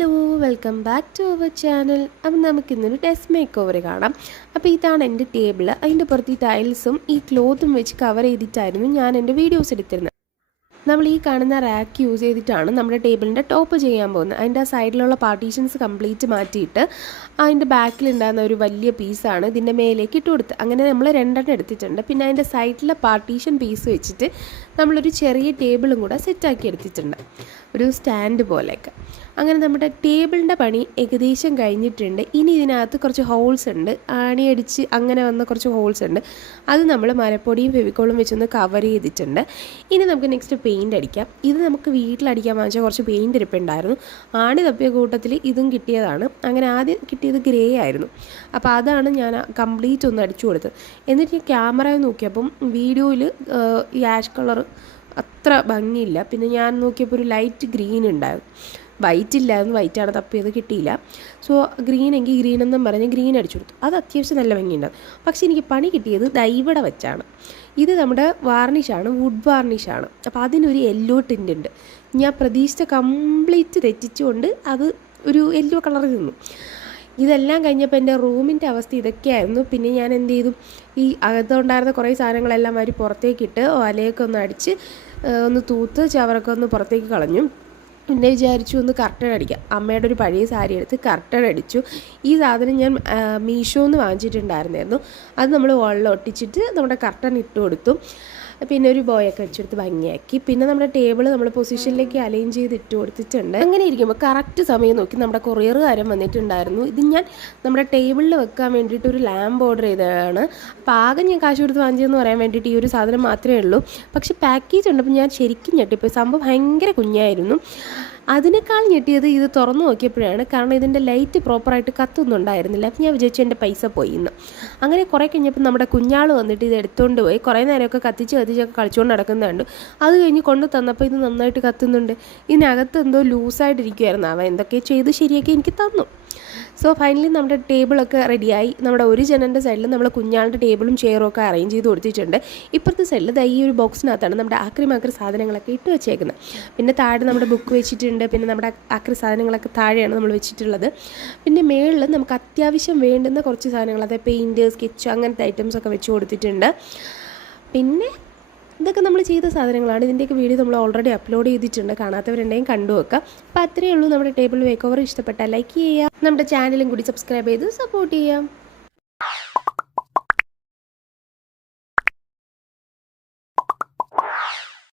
Welcome back to our channel. അപ്പം നമുക്കിന്നൊരു desk make over കാണാം. അപ്പോൾ ഇതാണ് എന്റെ ടേബിൾ അതിന്റെ പുറത്ത് ഈ ടൈൽസും ഈ ക്ലോത്തും വെച്ച് കവർ ചെയ്തിട്ടായിരുന്നു ഞാൻ എന്റെ വീഡിയോസ് എടുത്തിരുന്നത്. നമ്മൾ ഈ കാണുന്ന റാക്ക് യൂസ് ചെയ്തിട്ടാണ് നമ്മുടെ ടേബിളിന്റെ ടോപ്പ് ചെയ്യാൻ പോകുന്നത്. അതിന്റെ ആ സൈഡിലുള്ള പാർട്ടീഷൻസ് കംപ്ലീറ്റ് മാറ്റിയിട്ട് അതിന്റെ ബാക്കിലുണ്ടാകുന്ന ഒരു വലിയ പീസാണ് ഇതിന്റെ മേലേക്ക് ഇട്ട് കൊടുത്ത്. അങ്ങനെ നമ്മൾ രണ്ടെണ്ണം എടുത്തിട്ടുണ്ട്. പിന്നെ അതിന്റെ സൈഡിലെ പാർട്ടീഷൻ പീസ് വെച്ചിട്ട് നമ്മളൊരു ചെറിയ ടേബിളും കൂടെ സെറ്റാക്കി എടുത്തിട്ടുണ്ട്. ഒരു സ്റ്റാൻഡ് പോലെയൊക്കെ. അങ്ങനെ നമ്മുടെ ടേബിളിന്റെ പണി ഏകദേശം കഴിഞ്ഞിട്ടുണ്ട്. ഇനി ഇതിനകത്ത് കുറച്ച് ഹോൾസ് ഉണ്ട്. ആണിയടിച്ച് അങ്ങനെ വന്ന കുറച്ച് ഹോൾസ് ഉണ്ട്. അത് നമ്മൾ മരപ്പൊടിയും ഫെവിക്കോളും വെച്ചൊന്ന് കവർ ചെയ്തിട്ടുണ്ട്. ഇനി നമുക്ക് നെക്സ്റ്റ് പെയിന്റ് അടിക്കാം. ഇത് നമുക്ക് വീട്ടിലടിക്കാൻ വാങ്ങിച്ച കുറച്ച് പെയിന്റ് ഇരിപ്പുണ്ടായിരുന്നു ആണി തപ്പിയ കൂട്ടത്തിൽ ഇതും കിട്ടിയതാണ്. അങ്ങനെ ആദ്യം കിട്ടിയത് ഗ്രേ ആയിരുന്നു. അപ്പോൾ അതാണ് ഞാൻ കംപ്ലീറ്റ് ഒന്ന് അടിച്ചു കൊടുത്തത്. എന്നിട്ട് ഞാൻ ക്യാമറ നോക്കിയപ്പം വീഡിയോയിൽ ഈ ആഷ് കളർ അത്ര ഭംഗിയില്ല. പിന്നെ ഞാൻ നോക്കിയപ്പോൾ ഒരു ലൈറ്റ് ഗ്രീൻ ഉണ്ടായിരുന്നു. വൈറ്റ് ഇല്ലായിരുന്നു വൈറ്റാണ് തപ്പിയത് കിട്ടിയില്ല. സോ ഗ്രീൻ എങ്കിൽ ഗ്രീൻ എന്നും പറഞ്ഞ് ഗ്രീൻ അടിച്ചു കൊടുത്തു. അത് അത്യാവശ്യം നല്ല ഭംഗിയുണ്ടാകും പക്ഷേ എനിക്ക് പണി കിട്ടിയത് ദൈവട വെച്ചാണ്. ഇത് നമ്മുടെ വാർണിഷാണ് വുഡ് വാർണിഷാണ് അപ്പോൾ അതിനൊരു യെല്ലോ ടിന്റ് ഉണ്ട്. ഞാൻ പ്രതീക്ഷിച്ച കംപ്ലീറ്റ് തെറ്റിച്ചുകൊണ്ട് അത് ഒരു യെല്ലോ കളർ നിന്നു. ഇതെല്ലാം കഴിഞ്ഞപ്പോൾ എന്റെ റൂമിന്റെ അവസ്ഥ ഇതൊക്കെയായിരുന്നു. പിന്നെ ഞാൻ എന്ത് ചെയ്തു? ഈ അകത്തുണ്ടായിരുന്ന കുറേ സാധനങ്ങളെല്ലാം അവർ പുറത്തേക്കിട്ട് വലയൊക്കെ ഒന്ന് അടിച്ച് ഒന്ന് തൂത്ത് ചവറൊക്കെ ഒന്ന് പുറത്തേക്ക് കളഞ്ഞു. പിന്നെ വിചാരിച്ചു ഒന്ന് കർട്ടൻ അടിക്കാം. അമ്മയുടെ ഒരു പഴയ സാരി എടുത്ത് കർട്ടൻ അടിച്ചു. ഈ സാധനം ഞാൻ മീഷോ എന്ന് വാങ്ങിച്ചിട്ടുണ്ടായിരുന്നായിരുന്നു അത് നമ്മൾ വോളിൽ ഒട്ടിച്ചിട്ട് നമ്മുടെ കർട്ടൻ ഇട്ട് കൊടുത്തു പിന്നെ ഒരു ബോയൊക്കെ വെച്ചെടുത്ത് ഭംഗിയാക്കി. പിന്നെ നമ്മുടെ ടേബിൾ നമ്മുടെ പൊസിഷനിലേക്ക് അലൈൻ ചെയ്ത് ഇട്ട് കൊടുത്തിട്ടുണ്ട്. അങ്ങനെ ഇരിക്കുമ്പോൾ കറക്റ്റ് സമയം നോക്കി നമ്മുടെ കൊറിയറുകാരൻ വന്നിട്ടുണ്ടായിരുന്നു. ഇത് ഞാൻ നമ്മുടെ ടേബിളിൽ വെക്കാൻ വേണ്ടിയിട്ട് ഒരു ലാമ്പ് ഓർഡർ ചെയ്തതാണ്. അപ്പോൾ ആകെ ഞാൻ കാശ് കൊടുത്ത് വാങ്ങിച്ചതെന്ന് പറയാൻ വേണ്ടിയിട്ട് ഈ ഒരു സാധനം മാത്രമേ ഉള്ളൂ. പക്ഷേ പാക്കേജ് ഉണ്ടപ്പോൾ ഞാൻ ശരിക്കും ഞെട്ടിപ്പോയി. സംഭവം ഭയങ്കര കുഞ്ഞായിരുന്നു. അതിനേക്കാൾ ഞെട്ടിയത് ഇത് തുറന്നു നോക്കിയപ്പോഴാണ്. കാരണം ഇതിന്റെ ലൈറ്റ് പ്രോപ്പറായിട്ട് കത്തുന്നുണ്ടായിരുന്നില്ല. അപ്പം ഞാൻ വിചാരിച്ചു എന്റെ പൈസ പോയി ഇന്ന് അങ്ങനെ കുറേ കഴിഞ്ഞപ്പോൾ നമ്മുടെ കുഞ്ഞാൾ വന്നിട്ട് ഇത് എടുത്തുകൊണ്ട് പോയി. കുറേ നേരമൊക്കെ കത്തിച്ച് കത്തിച്ചൊക്കെ കളിച്ചുകൊണ്ട് നടക്കുന്നുണ്ട്. അത് കഴിഞ്ഞ് കൊണ്ട് തന്നപ്പോൾ ഇത് നന്നായിട്ട് കത്തുന്നുണ്ട്. ഇതിനകത്ത് എന്തോ ലൂസായിട്ടിരിക്കുമായിരുന്നു അവൻ. എന്തൊക്കെ ചെയ്ത് ശരിയാക്കി എനിക്ക് തന്നു. സോ ഫൈനലി നമ്മുടെ ടേബിളൊക്കെ റെഡിയായി നമ്മുടെ ഒരു ജനന്റെ സൈഡിൽ നമ്മൾ കുഞ്ഞാളുടെ ടേബിളും ചെയറും ഒക്കെ അറേഞ്ച് ചെയ്ത് കൊടുത്തിട്ടുണ്ട്. ഇപ്പുറത്തെ സൈഡിൽ ഈ ഒരു ബോക്സിനകത്താണ് നമ്മുടെ ആക്രി മാക്രി സാധനങ്ങളൊക്കെ ഇട്ട് വെച്ചേക്കുന്നത് പിന്നെ താഴെ നമ്മുടെ ബുക്ക് വെച്ചിട്ടുണ്ട്. പിന്നെ നമ്മുടെ ആക്രി സാധനങ്ങളൊക്കെ താഴെയാണ് നമ്മൾ വെച്ചിട്ടുള്ളത്. പിന്നെ മേളിൽ നമുക്ക് അത്യാവശ്യം വേണ്ടുന്ന കുറച്ച് സാധനങ്ങൾ അതായത് പെയിന്റ് സ്കെച്ച് അങ്ങനത്തെ ഐറ്റംസ് ഒക്കെ വെച്ച് കൊടുത്തിട്ടുണ്ട്. പിന്നെ ഇതൊക്കെ നമ്മൾ ചെയ്ത സാധനങ്ങളാണ്. ഇതിന്റെയൊക്കെ വീഡിയോ നമ്മൾ ഓൾറെഡി അപ്ലോഡ് ചെയ്തിട്ടുണ്ട്. കാണാത്തവരുണ്ടെങ്കിൽ കണ്ടു വെക്കാം അപ്പോൾ അത്രയേ ഉള്ളൂ. നമ്മുടെ ടേബിൾ മേക്ക് ഓവർ ഇഷ്ടപ്പെട്ടാൽ ലൈക്ക് ചെയ്യുക. നമ്മുടെ ചാനലും കൂടി സബ്സ്ക്രൈബ് ചെയ്ത് സപ്പോർട്ട് ചെയ്യാം